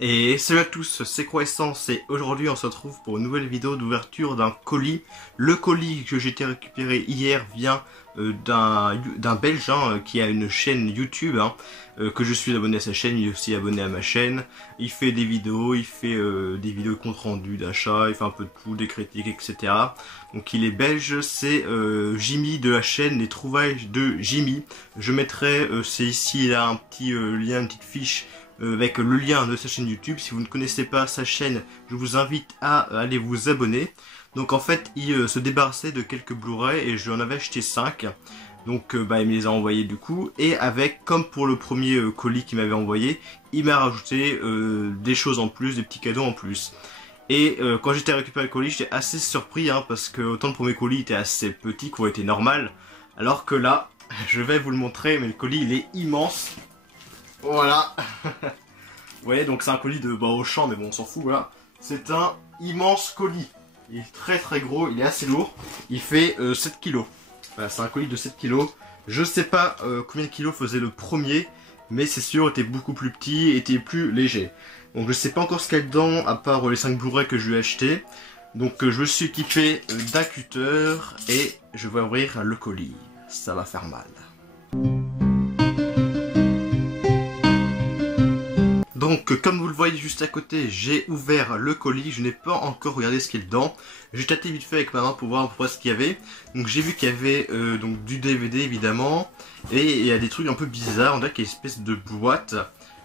Et salut à tous, c'est Croissance et aujourd'hui on se retrouve pour une nouvelle vidéo d'ouverture d'un colis. Le colis que j'ai été récupéré hier vient d'un Belge qui a une chaîne YouTube, que je suis abonné à sa chaîne, il est aussi abonné à ma chaîne. Il fait des vidéos, il fait des vidéos compte rendu d'achat, il fait un peu de tout, des critiques, etc. Donc il est belge, c'est Jimmy de la chaîne Les Trouvailles de Jimmy. Je mettrai, c'est ici, il a un petit lien, une petite fiche avec le lien de sa chaîne YouTube. Si vous ne connaissez pas sa chaîne, je vous invite à aller vous abonner. Donc en fait, il se débarrassait de quelques Blu-ray et je en avais acheté 5. Donc il me les a envoyés du coup. Et avec, comme pour le premier colis qu'il m'avait envoyé, il m'a rajouté des choses en plus, des petits cadeaux en plus. Et quand j'étais récupéré le colis, j'étais assez surpris parce que autant le premier colis était assez petit, quoi, était normal. Alors que là, je vais vous le montrer, mais le colis il est immense. Voilà. Vous voyez, donc c'est un colis de Auchan, mais bon, on s'en fout, voilà. C'est un immense colis. Il est très très gros, il est assez lourd. Il fait 7 kilos. Voilà, c'est un colis de 7 kilos. Je sais pas combien de kilos faisait le premier, mais c'est sûr, était beaucoup plus petit, était plus léger. Donc je sais pas encore ce qu'il y a dedans, à part les 5 Blu-ray que je lui ai acheté. Donc je me suis équipé d'un cutter et je vais ouvrir le colis. Ça va faire mal. Donc comme vous le voyez juste à côté, j'ai ouvert le colis, je n'ai pas encore regardé ce qu'il y a dedans. J'ai tâté vite fait avec ma main pour voir ce qu'il y avait. Donc j'ai vu qu'il y avait donc du DVD évidemment, et il y a des trucs un peu bizarres, on dirait qu'il y a une espèce de boîte.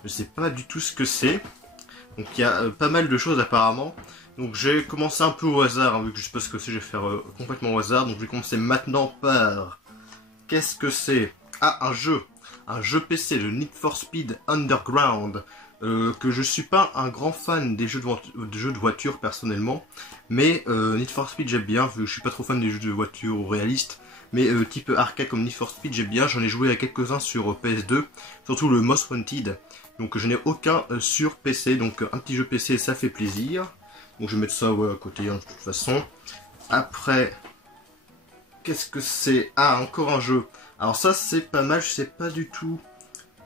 Je sais pas du tout ce que c'est. Donc il y a pas mal de choses apparemment. Donc j'ai commencé un peu au hasard, vu que je sais pas ce que c'est, je vais faire complètement au hasard. Donc je vais commencer maintenant par... Qu'est-ce que c'est? Ah, un jeu. Un jeu PC, le Need for Speed Underground. Que je suis pas un grand fan des jeux de voiture personnellement, mais Need for Speed j'aime bien, vu que je suis pas trop fan des jeux de voiture réalistes, mais type arcade comme Need for Speed j'aime bien, j'en ai joué à quelques-uns sur PS2, surtout le Most Wanted, donc je n'ai aucun sur PC, donc un petit jeu PC ça fait plaisir, donc je vais mettre ça à côté de toute façon. Après, qu'est-ce que c'est? Ah, encore un jeu, alors ça c'est pas mal, je sais pas du tout.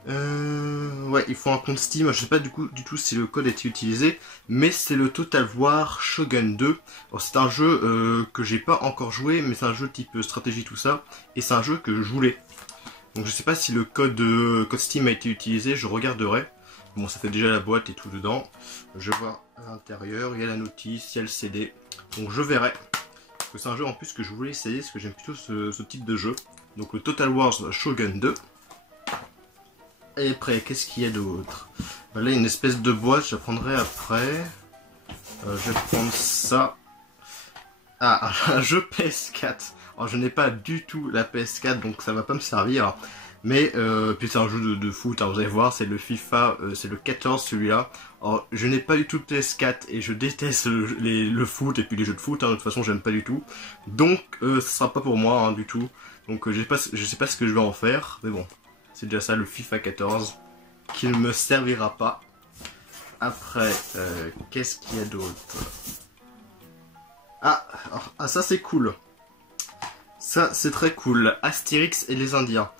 Ouais, il faut un compte Steam, je sais pas du tout si le code a été utilisé, mais c'est le Total War Shogun 2. C'est un jeu que j'ai pas encore joué, mais c'est un jeu type stratégie tout ça, et c'est un jeu que je voulais. Donc je sais pas si le code Steam a été utilisé, je regarderai. Bon, ça fait déjà la boîte et tout dedans. Je vois à l'intérieur, il y a la notice, il y a le CD, donc je verrai. Parce que c'est un jeu en plus que je voulais essayer, parce que j'aime plutôt ce type de jeu. Donc le Total War Shogun 2. Et après, qu'est-ce qu'il y a d'autre? Là, il y a une espèce de boîte, je la prendrai après. Je vais prendre ça. Ah, un jeu PS4. Alors, je n'ai pas du tout la PS4, donc ça va pas me servir. Mais, puis c'est un jeu de foot, vous allez voir, c'est le FIFA, c'est le 14 celui-là. Alors, je n'ai pas du tout de PS4 et je déteste le foot et puis les jeux de foot, de toute façon, j'aime pas du tout. Donc, ce sera pas pour moi, du tout. Donc, je sais pas ce que je vais en faire, mais bon. C'est déjà ça, le FIFA 14, qui ne me servira pas. Après, qu'est-ce qu'il y a d'autre? Ah, ça c'est cool. Ça c'est très cool. Astérix et les Indiens.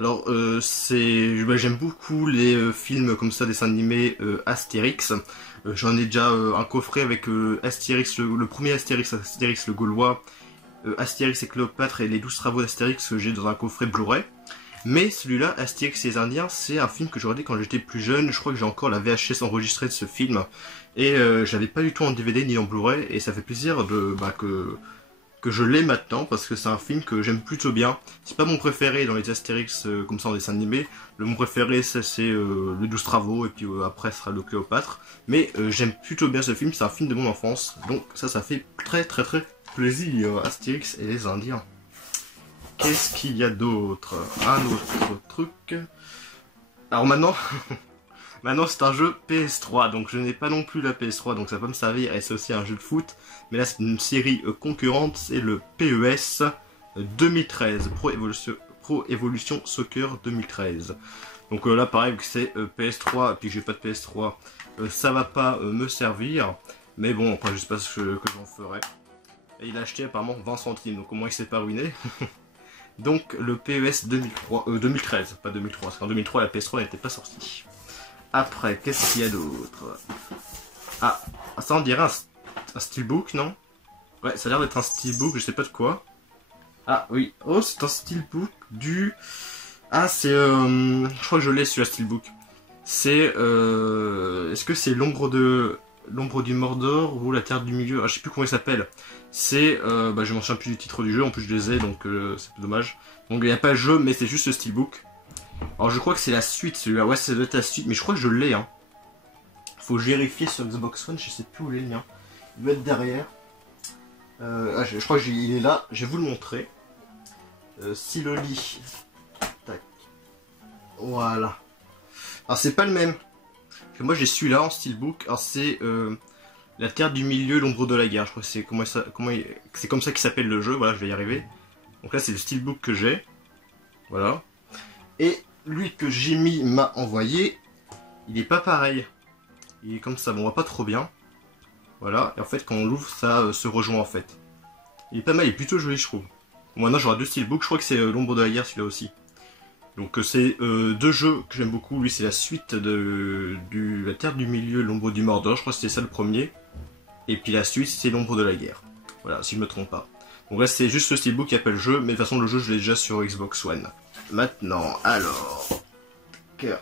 Alors, j'aime beaucoup les films comme ça, dessins animés Astérix. J'en ai déjà un coffret avec Astérix, le premier Astérix le Gaulois, Astérix et Cléopâtre et les 12 travaux d'Astérix que j'ai dans un coffret Blu-ray. Mais celui-là, Astérix et les Indiens, c'est un film que j'ai regardé quand j'étais plus jeune. Je crois que j'ai encore la VHS enregistrée de ce film. Et j'avais pas du tout en DVD ni en Blu-ray. Et ça fait plaisir que je l'ai maintenant, parce que c'est un film que j'aime plutôt bien. C'est pas mon préféré dans les Astérix comme ça en dessin animé. Mon préféré c'est le 12 travaux et puis après ce sera le Cléopâtre. Mais j'aime plutôt bien ce film, c'est un film de mon enfance. Donc ça fait très très très plaisir. Astérix et les Indiens. Qu'est-ce qu'il y a d'autre? Un autre truc. Alors maintenant, maintenant c'est un jeu PS3, donc je n'ai pas non plus la PS3, donc ça va pas me servir, et c'est aussi un jeu de foot. Mais là c'est une série concurrente, c'est le PES 2013, Pro Evolution Soccer 2013. Donc là pareil, vu que c'est PS3, et puis que j'ai pas de PS3, ça va pas me servir. Mais bon, après je sais pas ce que j'en ferai. Et il a acheté apparemment 20 centimes, donc au moins il s'est pas ruiné. Donc le PES 2013, pas 2003, parce qu'en 2003 la PS3 n'était pas sortie. Après, qu'est-ce qu'il y a d'autre? Ah, ça on dirait un steelbook, non? Ouais, ça a l'air d'être un steelbook, je sais pas de quoi. Ah oui, oh c'est un steelbook du... Ah c'est... Je crois que je l'ai sur la steelbook. C'est... Est-ce que c'est l'ombre du Mordor ou la Terre du Milieu? Ah, je sais plus comment il s'appelle. C'est... Bah je m'en souviens plus du titre du jeu, en plus je les ai, donc c'est dommage. Donc il n'y a pas le jeu, mais c'est juste le steelbook. Alors je crois que c'est la suite celui-là, ouais ça doit être la suite, mais je crois que je l'ai hein. Faut vérifier sur Xbox One, je sais plus où il est le mien. Il doit être derrière. Je crois qu'il est là, je vais vous le montrer. Si le lit. Tac. Voilà. Alors c'est pas le même. Moi j'ai celui-là en steelbook. Alors c'est la Terre du Milieu, l'ombre de la guerre. Je crois que c'est c'est comme ça qu'il s'appelle le jeu. Voilà, je vais y arriver. Donc là c'est le steelbook que j'ai. Voilà. Et lui que Jimmy m'a envoyé, il est pas pareil. Il est comme ça, bon on voit pas trop bien. Voilà, et en fait quand on l'ouvre ça se rejoint en fait. Il est pas mal, il est plutôt joli je trouve. Bon, maintenant j'aurai deux steelbooks, je crois que c'est l'ombre de la guerre celui-là aussi. Donc c'est deux jeux que j'aime beaucoup, lui c'est la suite de la Terre du Milieu, l'ombre du Mordor, je crois que c'était ça le premier. Et puis la suite c'est l'ombre de la guerre. Voilà, si je me trompe pas. Donc là c'est juste le steelbook qui appelle jeu, mais de toute façon le jeu je l'ai déjà sur Xbox One. Maintenant, alors...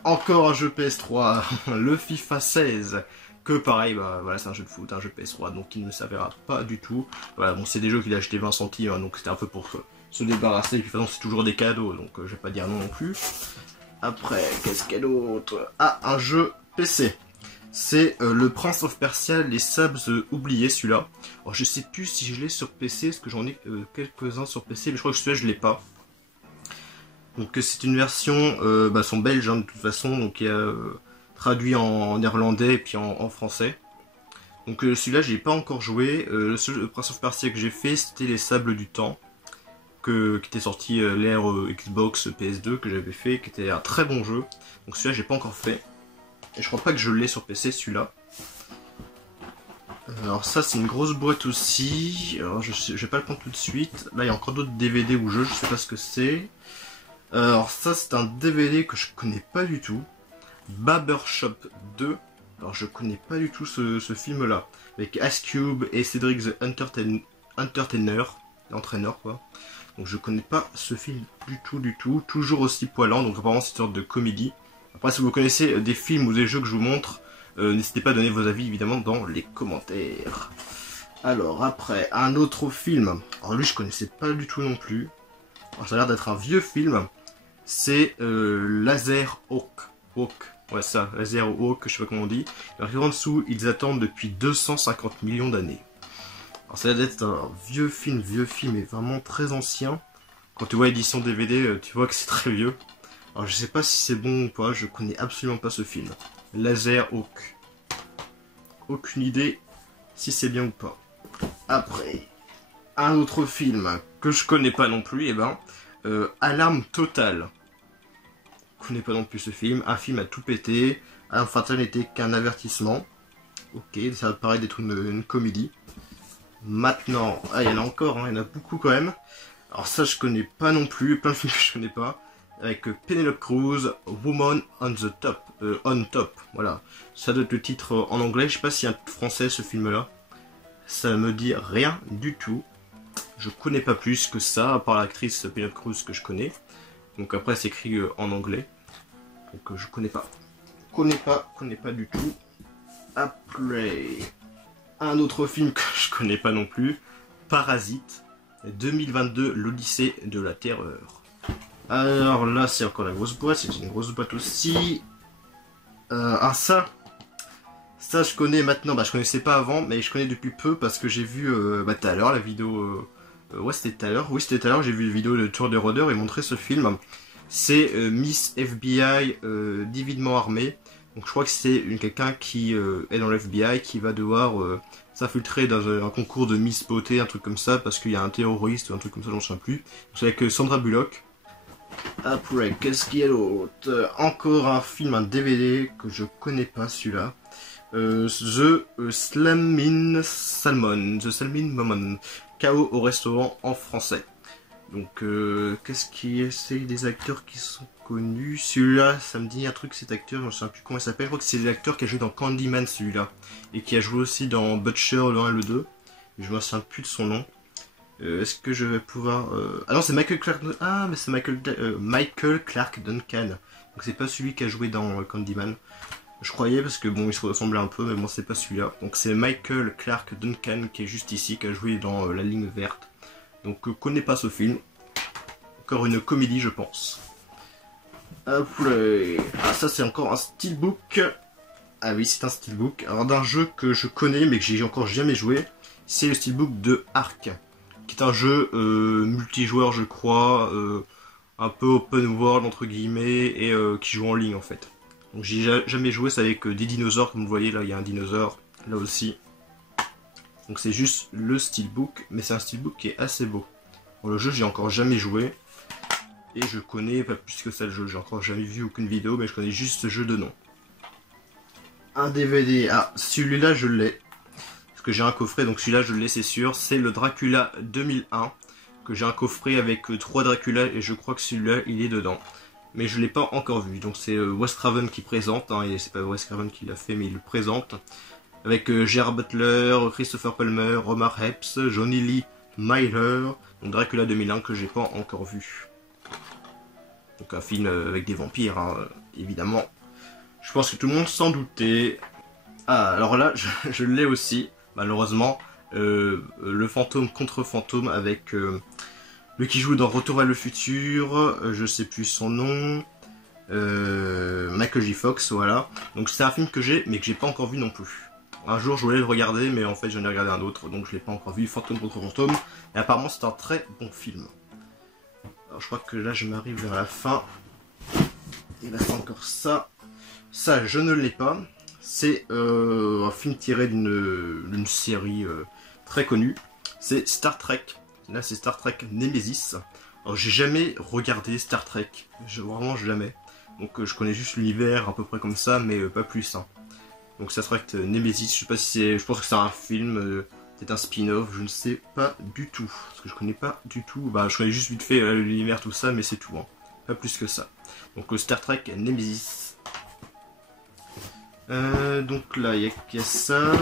Encore un jeu PS3, le FIFA 16. Que pareil, bah voilà, c'est un jeu de foot, un jeu PS3, donc il ne s'avérera pas du tout. Voilà, bon, c'est des jeux qu'il a acheté 20 centimes, hein, donc c'était un peu pour se débarrasser. Et puis de toute façon, c'est toujours des cadeaux, donc je vais pas dire non plus. Après, qu'est-ce qu'il y a d'autre? Ah, un jeu PC. C'est le Prince of Persia, les Sables oubliés, celui-là. Alors, je sais plus si je l'ai sur PC, parce que j'en ai quelques-uns sur PC, mais je crois que celui-là, je l'ai pas. Donc c'est une version, sont belges hein, de toute façon, donc qui est traduit en néerlandais et puis en français. Donc celui-là j'ai pas encore joué, le seul Prince of Persia que j'ai fait c'était les Sables du Temps, qui était sorti l'ère Xbox PS2 que j'avais fait, qui était un très bon jeu. Donc celui-là j'ai pas encore fait, et je crois pas que je l'ai sur PC celui-là. Alors ça c'est une grosse boîte aussi, alors je vais pas le prendre tout de suite, là il y a encore d'autres DVD ou jeux, je sais pas ce que c'est. Alors ça c'est un DVD que je connais pas du tout, Barbershop 2, alors je connais pas du tout ce film là, avec Ice Cube et Cedric the Entertainer, l'entraîneur quoi, donc je connais pas ce film du tout, toujours aussi poilant, donc apparemment c'est une sorte de comédie. Après si vous connaissez des films ou des jeux que je vous montre, n'hésitez pas à donner vos avis évidemment dans les commentaires. Alors après, un autre film, alors lui je connaissais pas du tout non plus, alors, ça a l'air d'être un vieux film. C'est Laser Hawk. Ouais ça, Laser Hawk, je sais pas comment on dit. Alors en dessous, ils attendent depuis 250 millions d'années. Alors ça a l'air d'être un vieux film et vraiment très ancien. Quand tu vois l'édition DVD, tu vois que c'est très vieux. Alors je sais pas si c'est bon ou pas, je connais absolument pas ce film. Laser Hawk. Aucune idée si c'est bien ou pas. Après, un autre film que je connais pas non plus, Alarme Totale. Je connais pas non plus ce film. Un film à tout péter. Alarme Fatale n'était qu'un avertissement. Ok, ça paraît d'être une comédie. Maintenant, il y en a encore, hein, il y en a beaucoup quand même. Alors ça je connais pas non plus, plein de films que je connais pas. Avec Penelope Cruz, Woman on Top. Voilà, ça doit être le titre en anglais. Je sais pas s'il y a un français ce film là. Ça me dit rien du tout. Je connais pas plus que ça, à part l'actrice Penelope Cruz que je connais. Donc après c'est écrit en anglais. Donc je connais pas. Connais pas du tout. Après, un autre film que je connais pas non plus. Parasite, 2022, l'Odyssée de la Terreur. Alors là c'est encore la grosse boîte, c'est une grosse boîte aussi. Ça je connais maintenant, je connaissais pas avant, mais je connais depuis peu parce que j'ai vu tout à l'heure la vidéo... ouais c'était tout à l'heure, j'ai vu une vidéo de Tour de Rôdeur et montrer ce film. C'est Miss FBI divinement armée. Donc je crois que c'est quelqu'un qui est dans le FBI qui va devoir s'infiltrer dans un concours de Miss Beauté, un truc comme ça, parce qu'il y a un terroriste ou un truc comme ça, j'en sais plus. C'est avec Sandra Bullock. Après, qu'est-ce qu'il y a d'autre? Encore un film, un DVD que je connais pas celui-là. The Slamin Momon. Chaos au restaurant en français. Donc, qu'est-ce qui est? C'est des acteurs qui sont connu. Celui-là, ça me dit un truc, cet acteur, je ne sais plus comment il s'appelle. Je crois que c'est l'acteur qui a joué dans Candyman, celui-là. Et qui a joué aussi dans Butcher, le 1 et le 2. Je me souviens plus de son nom. Est-ce que je vais pouvoir... Ah non, c'est Michael Clark... Ah, mais c'est Michael Clark Duncan. Donc c'est pas celui qui a joué dans Candyman. Je croyais parce que bon, il se ressemblait un peu, mais bon, c'est pas celui-là. Donc c'est Michael Clark Duncan qui est juste ici, qui a joué dans La Ligne Verte. Donc je connais pas ce film. Encore une comédie, je pense. Hop là. Ah, ça c'est encore un steelbook. Ah oui, c'est un steelbook. Alors d'un jeu que je connais, mais que j'ai encore jamais joué. C'est le steelbook de Ark, qui est un jeu multijoueur, je crois, un peu open world entre guillemets, et qui joue en ligne en fait. Donc j'ai jamais joué, c'est avec des dinosaures, comme vous voyez là, il y a un dinosaure, là aussi. Donc c'est juste le steelbook, mais c'est un steelbook qui est assez beau. Bon, le jeu, j'ai encore jamais joué, et je connais pas plus que ça le jeu, j'ai encore jamais vu aucune vidéo, mais je connais juste ce jeu de nom. Un DVD, ah, celui-là je l'ai. Que j'ai un coffret, donc celui-là je l'ai, c'est sûr, c'est le Dracula 2001, que j'ai un coffret avec 3 Dracula, et je crois que celui-là il est dedans, mais je l'ai pas encore vu. Donc c'est Wes Craven qui présente, hein, et c'est pas Wes Craven qui l'a fait, mais il le présente, avec Gerard Butler, Christopher Plummer, Omar Epps, Johnny Lee Miller, donc Dracula 2001 que j'ai pas encore vu. Donc un film avec des vampires, hein, évidemment. Je pense que tout le monde s'en doutait. Ah, alors là, je l'ai aussi. Malheureusement, le fantôme contre fantôme avec le qui joue dans Retour vers le futur, je sais plus son nom, Michael J. Fox, voilà. Donc c'est un film que j'ai, mais que j'ai pas encore vu non plus. Un jour je voulais le regarder, mais en fait j'en ai regardé un autre, donc je l'ai pas encore vu, Fantôme contre fantôme. Et apparemment c'est un très bon film. Alors je crois que là je m'arrive vers la fin. Il reste encore ça. Ça je ne l'ai pas. C'est un film tiré d'une série très connue. C'est Star Trek. Là, c'est Star Trek Nemesis. Alors, j'ai jamais regardé Star Trek. Vraiment jamais. Donc, je connais juste l'univers à peu près comme ça, mais pas plus. Hein. Donc, Star Trek Nemesis, je sais pas si c'est... Je pense que c'est un film, c'est un spin-off, je ne sais pas du tout. Parce que je connais pas du tout. Bah, je connais juste vite fait l'univers, tout ça, mais c'est tout. Hein. Pas plus que ça. Donc, Star Trek Nemesis. Donc là, il n'y a que ça.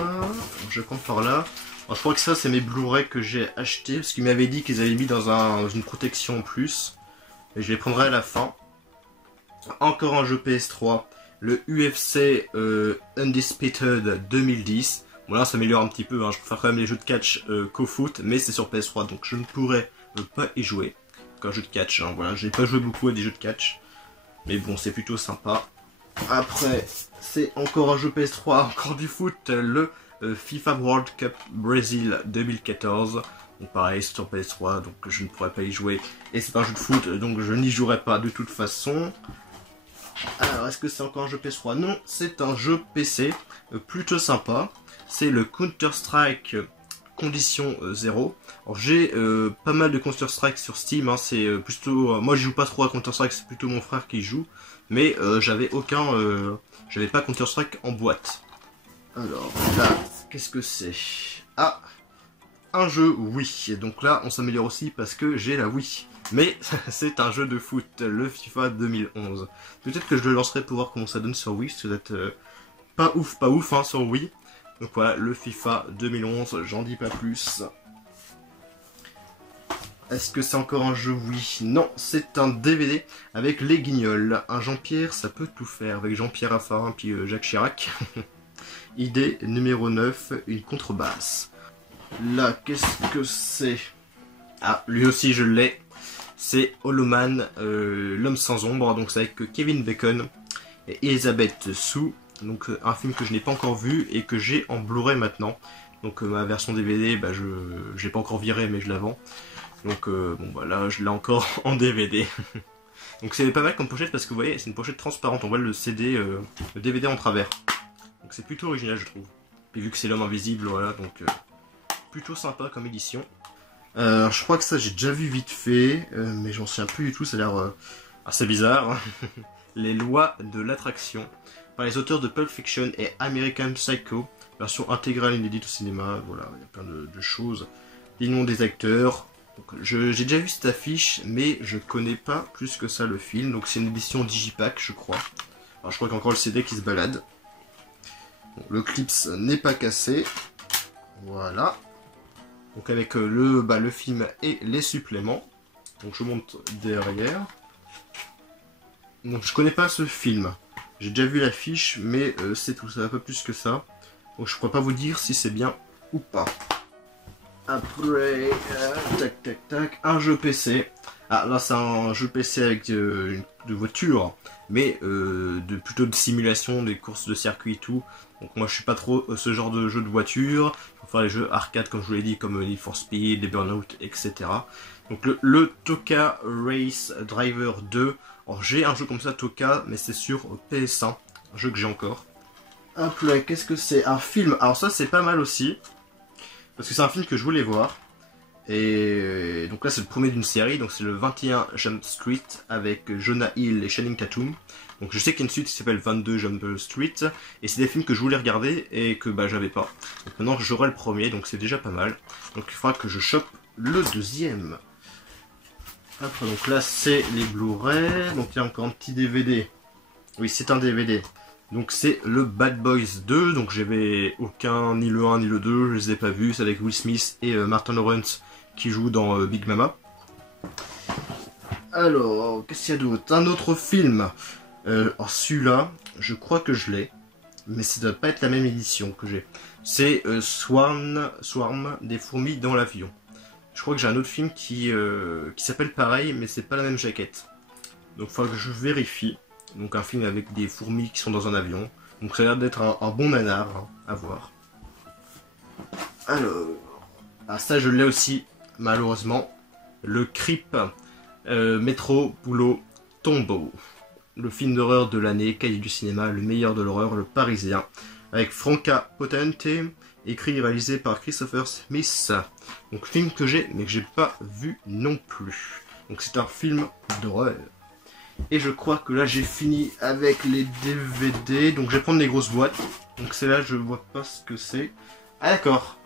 Je compte par là. Alors, je crois que ça, c'est mes Blu-ray que j'ai acheté. Parce qu'ils m'avaient dit qu'ils avaient mis dans une protection en plus. Et je les prendrai à la fin. Encore un jeu PS3. Le UFC Undisputed 2010. Bon là, ça améliore un petit peu. Hein. Je préfère quand même les jeux de catch qu'au foot. Mais c'est sur PS3. Donc je ne pourrais pas y jouer. Donc un jeu de catch. Hein. Voilà, j'ai pas joué beaucoup à des jeux de catch. Mais bon, c'est plutôt sympa. Après, c'est encore un jeu PS3, encore du foot, le FIFA World Cup Brésil 2014. Donc pareil, c'est sur PS3, donc je ne pourrais pas y jouer. Et c'est un jeu de foot, donc je n'y jouerai pas de toute façon. Alors, est-ce que c'est encore un jeu PS3? Non, c'est un jeu PC, plutôt sympa. C'est le Counter-Strike Condition 0. Alors j'ai pas mal de Counter-Strike sur Steam, hein, c'est plutôt... moi je joue pas trop à Counter-Strike, c'est plutôt mon frère qui joue. Mais j'avais pas Counter-Strike en boîte. Alors là, qu'est-ce que c'est? Ah, un jeu Wii. Donc là, on s'améliore aussi parce que j'ai la Wii. Mais c'est un jeu de foot, le FIFA 2011. Peut-être que je le lancerai pour voir comment ça donne sur Wii. Ça doit être pas ouf hein, sur Wii. Donc voilà, le FIFA 2011, j'en dis pas plus. Est-ce que c'est encore un jeu? Oui. Non, c'est un DVD avec les Guignols. Un Jean-Pierre, ça peut tout faire. Avec Jean-Pierre Raffarin puis Jacques Chirac. Idée numéro 9, une contrebasse. Là, qu'est-ce que c'est? Ah, lui aussi je l'ai. C'est Holoman, l'homme sans ombre. Donc c'est avec Kevin Bacon et Elisabeth Sue. Donc un film que je n'ai pas encore vu et que j'ai en Blu-ray maintenant. Donc ma version DVD, bah, je l'ai pas encore viré mais je la vends. Donc bon bah là je l'ai encore en DVD. Donc c'est pas mal comme pochette parce que vous voyez c'est une pochette transparente, on voit le CD, le DVD en travers. Donc c'est plutôt original je trouve. Puis vu que c'est l'homme invisible voilà donc plutôt sympa comme édition. Je crois que ça j'ai déjà vu vite fait, mais j'en souviens plus du tout, ça a l'air assez bizarre. Les lois de l'attraction par les auteurs de Pulp Fiction et American Psycho, version intégrale inédite au cinéma, voilà, il y a plein de choses. Les noms des acteurs, J'ai déjà vu cette affiche, mais je connais pas plus que ça le film. Donc c'est une édition Digipack, je crois. Alors je crois qu'il y a encore le CD qui se balade. Bon, le clips n'est pas cassé. Voilà. Donc avec le film et les suppléments. Donc je monte derrière. Donc je connais pas ce film. J'ai déjà vu l'affiche, mais c'est tout, ça va pas plus que ça. Donc je pourrais pas vous dire si c'est bien ou pas. Après, tac tac tac, un jeu PC. Ah là c'est un jeu PC avec de voitures, mais plutôt de simulation, des courses de circuit et tout. Donc moi je suis pas trop ce genre de jeu de voiture. Il faut faire les jeux arcade comme je vous l'ai dit, comme Need for Speed, les Burnout, etc. Donc le Toka Race Driver 2. Alors j'ai un jeu comme ça Toka, mais c'est sur PS1, un jeu que j'ai encore. Hop là, qu'est-ce que c'est? Un film. Alors ça c'est pas mal aussi. Parce que c'est un film que je voulais voir. Et donc là c'est le premier d'une série. Donc c'est le 21 Jump Street avec Jonah Hill et Channing Tatum. Donc je sais qu'il y a une suite qui s'appelle 22 Jump Street. Et c'est des films que je voulais regarder et que j'avais pas. Donc maintenant j'aurai le premier, donc c'est déjà pas mal. Donc il faudra que je chope le deuxième. Après donc là c'est les Blu-ray. Donc il y a encore un petit DVD. Oui c'est un DVD. Donc c'est le Bad Boys 2, donc j'avais aucun, ni le 1 ni le 2, je les ai pas vus, c'est avec Will Smith et Martin Lawrence qui jouent dans Big Mama. Alors, qu'est-ce qu'il y a d'autre? Un autre film, celui-là, je crois que je l'ai, mais ça doit pas être la même édition que j'ai. C'est Swarm, des fourmis dans l'avion. Je crois que j'ai un autre film qui s'appelle pareil, mais c'est pas la même jaquette. Donc il faudra que je vérifie. Donc un film avec des fourmis qui sont dans un avion. Donc ça a l'air d'être un bon nanar hein, à voir. Alors, ça je l'ai aussi malheureusement. Le Creep, Métro Boulot Tombeau. Le film d'horreur de l'année, cahier du cinéma, le meilleur de l'horreur, le Parisien. Avec Franca Potente, écrit et réalisé par Christopher Smith. Donc film que j'ai, mais que j'ai pas vu non plus. Donc c'est un film d'horreur. Et je crois que là j'ai fini avec les DVD. Donc je vais prendre les grosses boîtes. Donc c'est là je vois pas ce que c'est. Ah d'accord.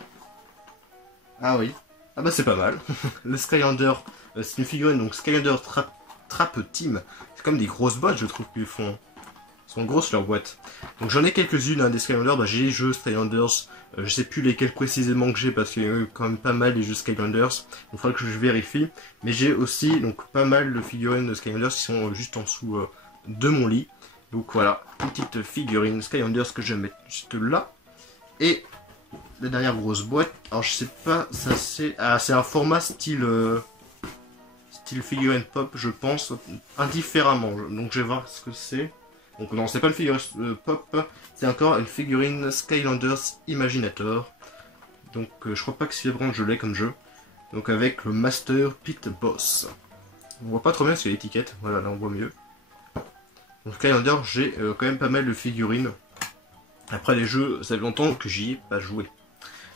Ah oui. Ah bah c'est pas mal. Le Skylander, c'est une figurine. Donc Skylander Trap Team. C'est comme des grosses boîtes je trouve qu'ils font. Elles sont grosses leurs boîtes. Donc j'en ai quelques-unes hein, des Skylanders. J'ai les jeux Skylanders. Je sais plus lesquels précisément que j'ai parce qu'il y a quand même pas mal les jeux Skylanders. Il faudra que je vérifie. Mais j'ai aussi donc pas mal de figurines de Skylanders qui sont juste en dessous de mon lit. Donc voilà, une petite figurine Skylanders que je vais mettre juste là. Et la dernière grosse boîte. Alors je sais pas, ça c'est... Ah c'est un format style figurine pop je pense. Indifféremment. Donc je vais voir ce que c'est. Donc non, c'est pas une figurine pop, c'est encore une figurine Skylanders Imaginator. Donc je crois pas que c'est vraiment je l'ai comme jeu. Donc avec le Master Pit Boss. On voit pas trop bien sur l'étiquette, voilà là on voit mieux. Donc Skylander, j'ai quand même pas mal de figurines. Après les jeux, ça fait longtemps que j'y ai pas joué.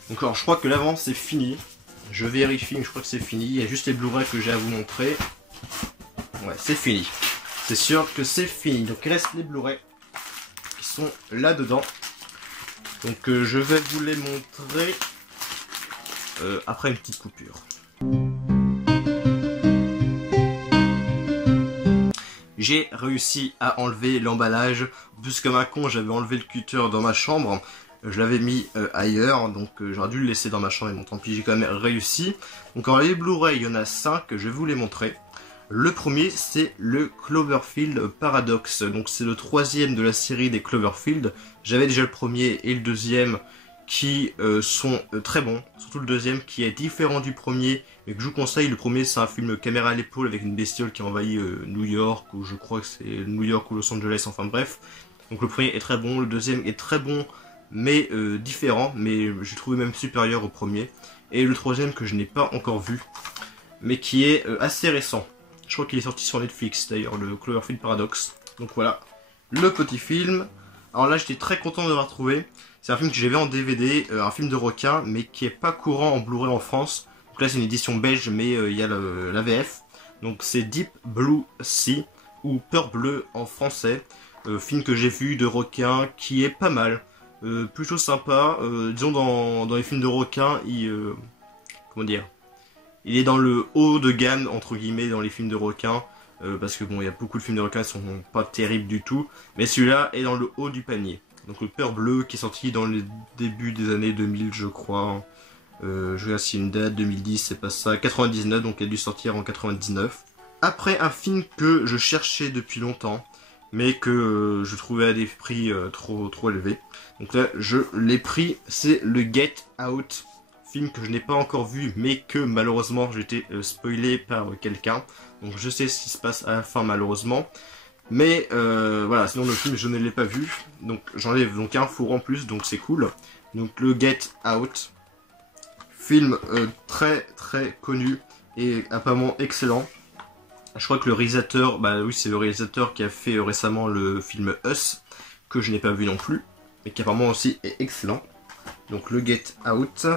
Donc alors je crois que l'avant c'est fini. Je vérifie, mais je crois que c'est fini. Il y a juste les Blu-ray que j'ai à vous montrer. Ouais, c'est fini. C'est sûr que c'est fini. Donc il reste les Blu-ray qui sont là-dedans. Donc je vais vous les montrer après une petite coupure. J'ai réussi à enlever l'emballage. Plus comme un con, j'avais enlevé le cutter dans ma chambre. Je l'avais mis ailleurs, donc j'aurais dû le laisser dans ma chambre, mais bon tant pis, j'ai quand même réussi. Donc en les Blu-ray, il y en a 5, je vais vous les montrer. Le premier, c'est le Cloverfield Paradox. Donc c'est le troisième de la série des Cloverfield. J'avais déjà le premier et le deuxième qui sont très bons. Surtout le deuxième qui est différent du premier, mais que je vous conseille. Le premier, c'est un film caméra à l'épaule avec une bestiole qui envahit New York, ou je crois que c'est New York ou Los Angeles, enfin bref. Donc le premier est très bon, le deuxième est très bon, mais différent, mais j'ai trouvé même supérieur au premier. Et le troisième que je n'ai pas encore vu, mais qui est assez récent. Je crois qu'il est sorti sur Netflix d'ailleurs, le Cloverfield Paradox. Donc voilà, le petit film. Alors là j'étais très content d'avoir trouvé. C'est un film que j'avais en DVD, un film de requin, mais qui est pas courant en Blu-ray en France. Donc là c'est une édition belge, mais il y a la VF. Donc c'est Deep Blue Sea, ou Peur Bleue en français. Film que j'ai vu de requin qui est pas mal. Plutôt sympa. Disons dans les films de requins, comment dire, Il est dans le haut de gamme, entre guillemets, dans les films de requins. Parce que bon, il y a beaucoup de films de requins qui sont pas terribles du tout. Mais celui-là est dans le haut du panier. Donc le Peur Bleu qui est sorti dans les débuts des années 2000, je crois. Je regarde si une date, 2010, c'est pas ça. 99, donc il a dû sortir en 99. Après un film que je cherchais depuis longtemps, mais que je trouvais à des prix trop élevés. Donc là, je l'ai pris, c'est le Get Out. Film que je n'ai pas encore vu, mais que malheureusement j'ai été spoilé par quelqu'un. Donc je sais ce qui se passe à la fin malheureusement. Mais voilà, sinon le film je ne l'ai pas vu. Donc j'enlève donc un four en plus, donc c'est cool. Donc le Get Out. Film très connu et apparemment excellent. Je crois que le réalisateur, bah oui c'est le réalisateur qui a fait récemment le film Us, que je n'ai pas vu non plus, mais qui apparemment aussi est excellent. Donc le Get Out.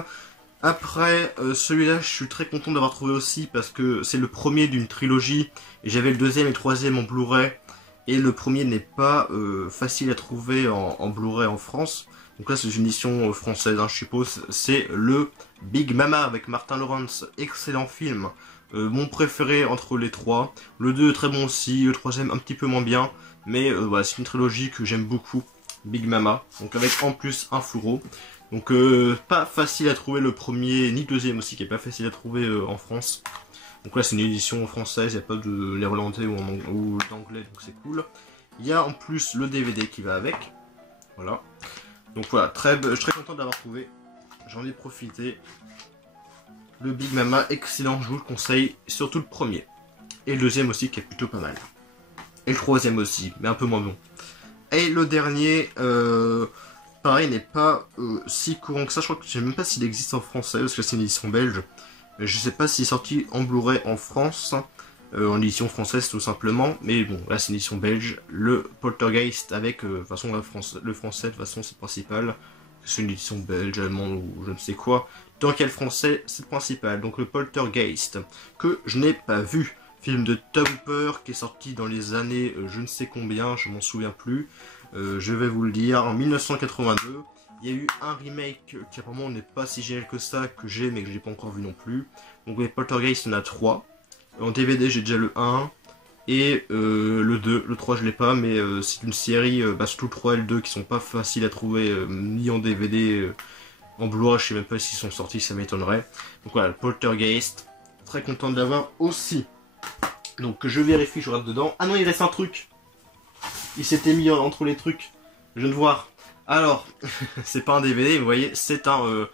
Après, celui-là, je suis très content d'avoir trouvé aussi parce que c'est le premier d'une trilogie et j'avais le deuxième et le troisième en Blu-ray et le premier n'est pas facile à trouver en Blu-ray en France. Donc là, c'est une édition française, hein, je suppose. C'est le Big Mama avec Martin Lawrence, excellent film. Mon préféré entre les trois. Le 2 est très bon aussi, le troisième un petit peu moins bien, mais voilà, c'est une trilogie que j'aime beaucoup. Big Mama, donc avec en plus un fourreau. Donc pas facile à trouver le premier, ni le deuxième aussi, qui est pas facile à trouver en France. Donc là c'est une édition française, il n'y a pas de néerlandais ou d'anglais, donc c'est cool. Il y a en plus le DVD qui va avec. Voilà. Donc voilà, je suis très content d'avoir trouvé. J'en ai profité. Le Big Mama, excellent, je vous le conseille, surtout le premier. Et le deuxième aussi qui est plutôt pas mal. Et le troisième aussi, mais un peu moins bon. Et le dernier, pareil, n'est pas si courant que ça. Je crois que je sais même pas s'il existe en français, parce que c'est une édition belge. Je sais pas s'il est sorti en Blu-ray en France, en édition française tout simplement. Mais bon, là c'est une édition belge. Le Poltergeist avec, de toute façon, le français, de toute façon c'est le principal. C'est une édition belge, allemande ou je ne sais quoi. Tant qu'il y a le français, c'est le principal. Donc le Poltergeist, que je n'ai pas vu. Film de Tom Hooper qui est sorti dans les années je ne sais combien, je m'en souviens plus. Je vais vous le dire, en 1982. Il y a eu un remake qui apparemment n'est pas si génial que ça, que j'ai mais que j'ai pas encore vu non plus. Donc les Poltergeist, il y en a 3. En DVD, j'ai déjà le 1 et le 2. Le 3, je l'ai pas, mais c'est une série, surtout le 3 et le 2 qui sont pas faciles à trouver, ni en DVD, en Blu-ray, je sais même pas s'ils sont sortis, ça m'étonnerait. Donc voilà, le Poltergeist, très content de l'avoir aussi. Donc je vérifie, je regarde dedans. Ah non, il reste un truc. Il s'était mis entre les trucs. Je viens de voir. Alors, c'est pas un DVD, mais vous voyez, c'est un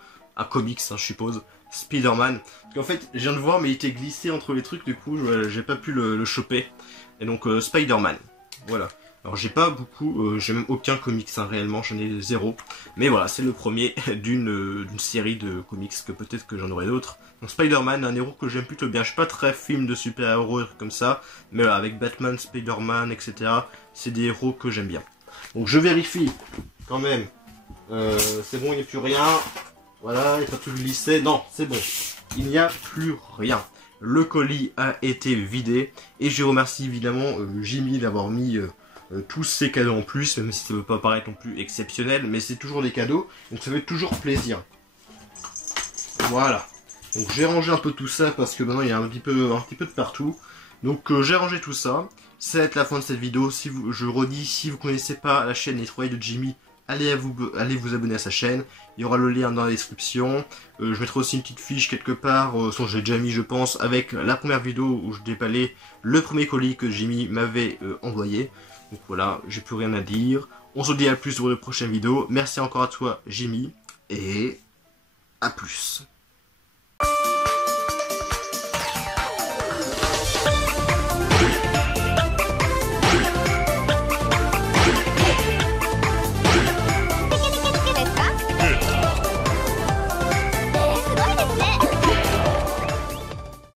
comics, hein, je suppose. Spider-Man. Parce qu'en fait, je viens de voir, mais il était glissé entre les trucs, du coup, j'ai pas pu le choper. Et donc, Spider-Man. Voilà. Alors, j'ai pas beaucoup, j'ai même aucun comics, hein, réellement, j'en ai 0. Mais voilà, c'est le premier d'une série de comics que peut-être que j'en aurai d'autres. Donc, Spider-Man, un héros que j'aime plutôt bien. Je suis pas très film de super-héros comme ça, mais voilà, avec Batman, Spider-Man, etc., c'est des héros que j'aime bien. Donc, je vérifie quand même. C'est bon, il n'y a plus rien. Voilà, il n'y a pas tout glissé. Non, c'est bon. Il n'y a plus rien. Le colis a été vidé. Et je remercie évidemment Jimmy d'avoir mis tous ces cadeaux en plus. Même si ça ne veut pas paraître non plus exceptionnel. Mais c'est toujours des cadeaux. Donc ça fait toujours plaisir. Voilà. Donc j'ai rangé un peu tout ça parce que maintenant il y a un petit peu de partout. Donc j'ai rangé tout ça. Ça va être la fin de cette vidéo. Je redis, si vous ne connaissez pas la chaîne Les Trouvailles de Jimmy, allez vous abonner à sa chaîne. Il y aura le lien dans la description. Je mettrai aussi une petite fiche quelque part, j'ai déjà mis je pense, avec la première vidéo où je déballais le premier colis que Jimmy m'avait envoyé. Donc voilà, j'ai plus rien à dire. On se dit à plus pour les prochaines vidéos. Merci encore à toi Jimmy, et à plus.